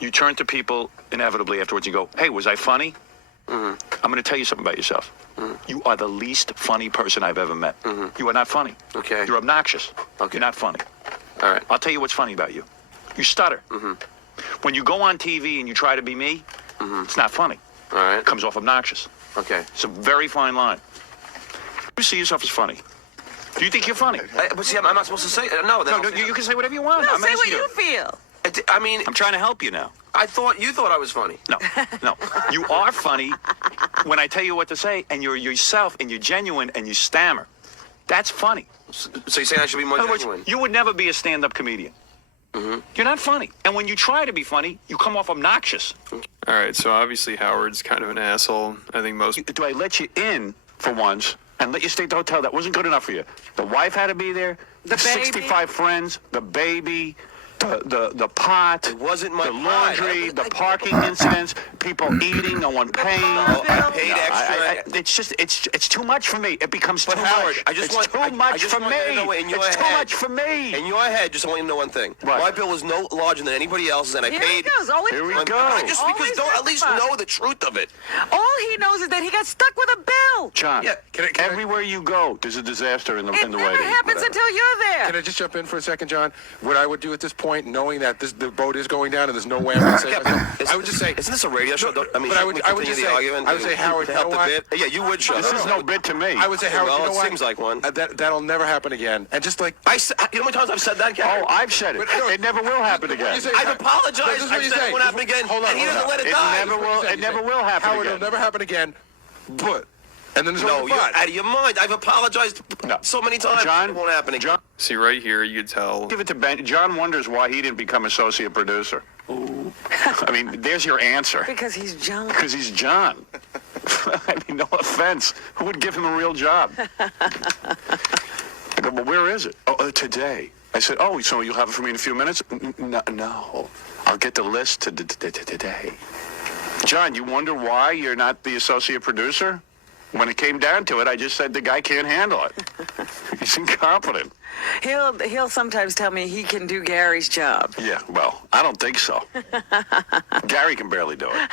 You turn to people inevitably afterwards and go, hey, was I funny? I'm going to tell you something about yourself. You are the least funny person I've ever met. You are not funny. Okay. You're obnoxious. Okay. You're not funny. All right. I'll tell you what's funny about you. You stutter. When you go on TV and you try to be me, it's not funny. All right. It comes off obnoxious. Okay. It's a very fine line. You see yourself as funny. Do you think you're funny? But see, I'm not supposed to say no. No, you can say whatever you want. No, I'm say what asking you feel. I mean, I'm trying to help you now. you thought I was funny. No. You are funny when I tell you what to say, and you're yourself, and you're genuine, and you stammer. That's funny. So you're saying I should be more In other words, genuine? you would never be a stand-up comedian. You're not funny. And when you try to be funny, you come off obnoxious. All right, so obviously Howard's kind of an asshole. I think most... Do I let you in for once and let you stay at the hotel? That wasn't good enough for you. The wife had to be there. The baby. 65 friends, the baby, the pot, It wasn't my the laundry, pot. the parking incidents, people eating, no one paying. I paid extra. It's too much for me. It becomes But too Howard, much. I just it's want- too I much just for want you to me. know in your It's too head- much for me. In your head, just I want you to know one thing. What? My bill was no larger than anybody else's, and I Here paid. he goes. Always Here we fun. go. Just Always because don't at least fun. know the truth of it. All he knows is that he got stuck with a bill. John, Yeah, everywhere you go, there's a disaster in the It in the never waiting. happens until you're there. Can I just jump in for a second, John? What I would do at this point, knowing that the boat is going down and there's no way I'm going to save myself, I would just say, Isn't this a radio show? I mean, but I shouldn't would we just continue say, the argument I would say, Howard, to you help know the what? bit? Yeah, you would shut This is no bit to me. I would say, Howard, Well, you know it what? seems like one. That'll never happen again. And just like, You know how many times I've said that, Kevin? Oh, I've said it. But no, It never will happen again. you say- I've No, apologized. this is what I've you said say. it won't happen again, Hold on, and he hold doesn't on. let it It die. never will. It never will happen Howard, it'll again. never happen again. But, and then there's No, no you're but. out of your mind. I've apologized No. so many times. John, It won't happen again. John, See, right here, you could tell... give it to Ben. John wonders why he didn't become associate producer. I mean, there's your answer. Because he's John. Because he's John. I mean, no offense. Who would give him a real job? I go, well, where is it? Oh, today. I said, oh, so you'll have it for me in a few minutes? No. I'll get the list today. John, you wonder why you're not the associate producer? When it came down to it, I just said the guy can't handle it. He's incompetent. He'll sometimes tell me he can do Gary's job. Yeah, well, I don't think so. Gary can barely do it.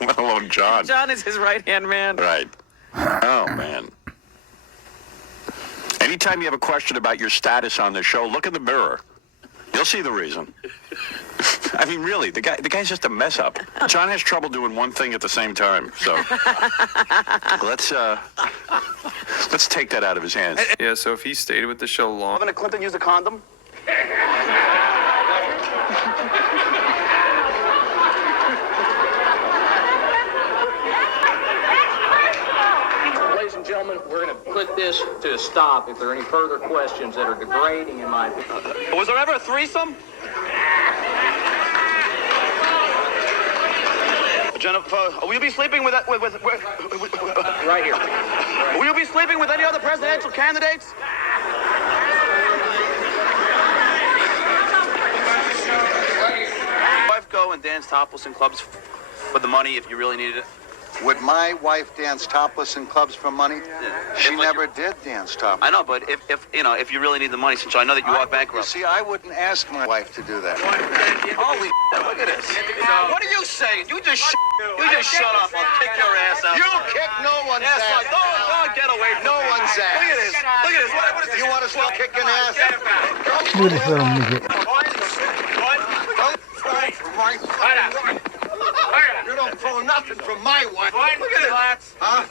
Let alone John. John is his right-hand man. Right. Oh, man. Anytime you have a question about your status on the show, look in the mirror. You'll see the reason. I mean, really, the guy's just a mess up. John has trouble doing one thing at the same time. So let's take that out of his hands. Yeah, so if he stayed with the show long... Governor Clinton use a condom? Ladies and gentlemen, we're going to put this to a stop if there are any further questions that are degrading in my opinion. Was there ever a threesome? Jennifer, will you be sleeping with Right here. will you be sleeping with any other presidential candidates? Wife go and dance topless in clubs for the money if you really needed it. Would my wife dance topless in clubs for money? She If, never did dance topless. I know, but if you really need the money, since I know that you are You bankrupt. see, I wouldn't ask my wife to do that. Holy look at this. What are you saying? You just shut up. I'll kick your ass out. You kick no one's Yes, ass. don't get away from No me. one's ass. Look at this. Look at this. What is this? You want to start kicking ass? Look at this little midget. You don't throw nothing from my wife. Look at this. Huh?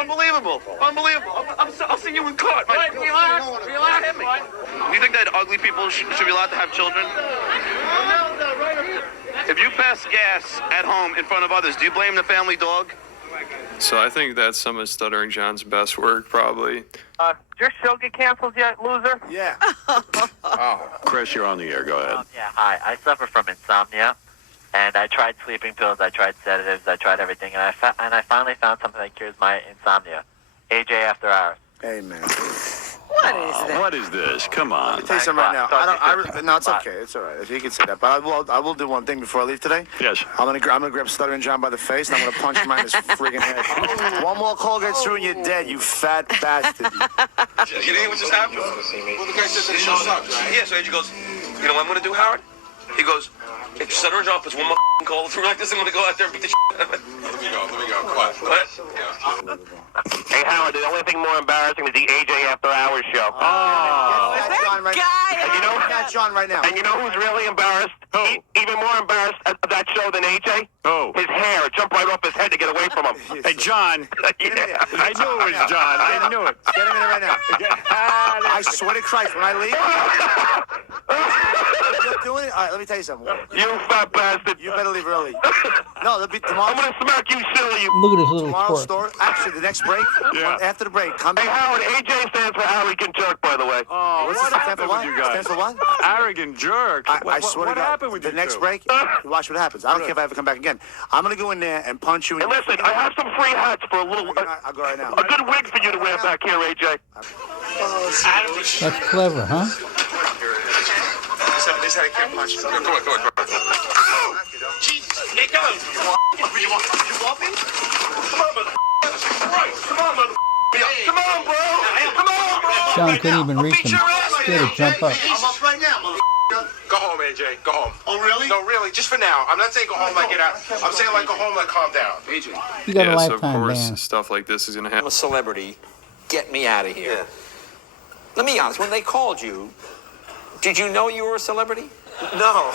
Unbelievable. I'll see you in court. Relax. Hit me. You think that ugly people should be allowed to have children? If you pass gas at home in front of others, do you blame the family dog? So I think that's some of Stuttering John's best work, probably. Did your show get canceled yet, loser? Yeah. Chris, you're on the air. Go ahead. Yeah, hi. I suffer from insomnia, and I tried sleeping pills, I tried sedatives, I tried everything, and I finally found something that cures my insomnia. AJ After Hours. Hey, man. What is that? What is this? Come on. Let me tell you something right now. No, it's okay. It's all right. If you can say that. But I will do one thing before I leave today. Yes. I'm gonna grab Stuttering John by the face, and I'm gonna punch him right in his friggin' head. One more call gets through, and you're dead, you fat bastard. You didn't hear what just happened? Well, the guy said that show sucks, right? Yeah, so AJ goes, you know what I'm going to do, Howard? He goes, if Stuttering John puts one more call through like this, I'm gonna go out there and beat the shit out of it. Let me go. Come on. What? Hey, Howard, the only thing more embarrassing is the AJ After Hours show. Get that John right Guy, now. Get that John right now. And you know who's really embarrassed? Even more embarrassed of that show than AJ? Oh. His hair. It jumped right off his head to get away from him. Hey, John. Yeah. I knew it was John. I knew it. Get him in right now. I swear to Christ, when I leave, you're doing it. All right, let me tell you something. You fat bastard. You better leave early. No, there'll be tomorrow. I'm going to smack you silly. Look at this little Tomorrow's twerk. store. Actually, the next break. Yeah. After the break, come Hey, back. Howard, AJ stands for arrogant jerk, by the way. Oh, What's what the happened for with what? you guys? Stands for what? Arrogant jerk. I swear what to God. happened with the you next two? break? You watch what happens. I don't care if I ever come back again. I'm gonna go in there and punch you. Hey, listen, I have some free hats for a little... I'll go right now. a good wig for you to wear back here, AJ. That's clever, huh? This how I can't punch. Come on. Jesus, here it comes. You want me? Come on, mother. Come on, bro. Come on, bro. John couldn't even reach him. Scared to jump up. I'm up right now, mother. Go home, AJ. Go home. Oh, really? No, really, just for now. I'm not saying go home like get out. I'm saying like go home like calm down. AJ. You got a Yeah, so of lifetime course ban. stuff like this is gonna happen. I'm a celebrity. Get me out of here. Yeah. Let me be honest. When they called you, did you know you were a celebrity? No.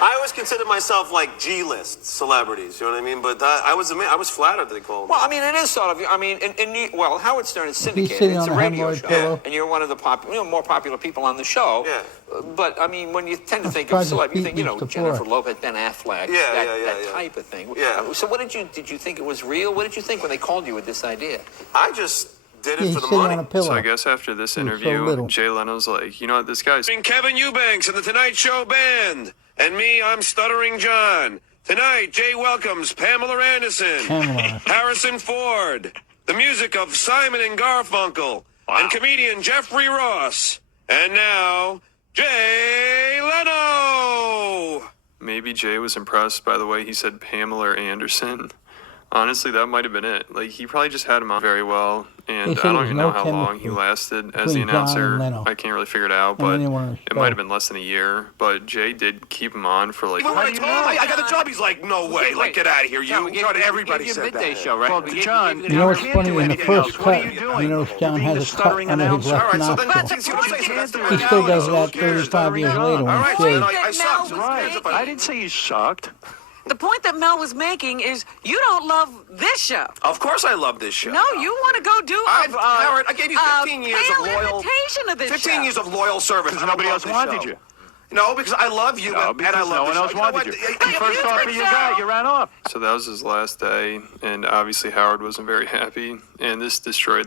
I always consider myself like G-list celebrities, you know what I mean? But I was flattered that they called me. Well, I mean, it is sort of. I mean, well, Howard Stern is syndicated. sitting It's on a a radio hemorrhoid show, pillow? and you're one of the more popular people on the show. Yeah. But I mean, when you tend to think of Surprised his celebrity, you feet think reached the Jennifer floor. Lopez, Ben Affleck, Yeah, that yeah. type of thing. Yeah. So, what did you think it was real? What did you think when they called you with this idea? I just did Yeah, it he's for the sitting money. on a pillow. So I guess after this He was so interview, little. Jay Leno's like, you know what, this guy's Kevin Eubanks and the Tonight Show Band. And me, I'm Stuttering John. Tonight, Jay welcomes Pamela Anderson, Pamela. Harrison Ford, the music of Simon and Garfunkel, and comedian Jeffrey Ross. And now, Jay Leno! maybe Jay was impressed by the way he said Pamela Anderson. Honestly, that might have been it. Like, he probably just had him on very well, and They I said don't there's even no know how long he chemistry lasted as the between John and announcer. Leno. I can't really figure it out, And but anyone on the it show. might have been less than a year. But Jay did keep him on for like. Even when I told him I got the job, he's like, no way, like, get out of here, you. Everybody said that. show, right? Well, John, You know what's can't funny? do In the anything first else. What are cut, you doing? you notice John Being has the a cut stuttering under his announcer? left All right, so then nostril. see what I'm saying? That's the He still does reality. that Who cares? 35 years later All when right, he's so then shaved. I suck. So who cares if I didn't say you sucked. The point that Mel was making is you don't love this show. Of course I love this show. No, you want to go do Howard, I gave you 15 years of pale loyal... imitation of this 15 show. years of loyal service. Because I don't nobody love else this wanted show. you. No, because I love you, No, and because I love no this one else show. You know wanted you. what? The first offer you got, you ran off. So that was his last day, and obviously Howard wasn't very happy, and this destroyed their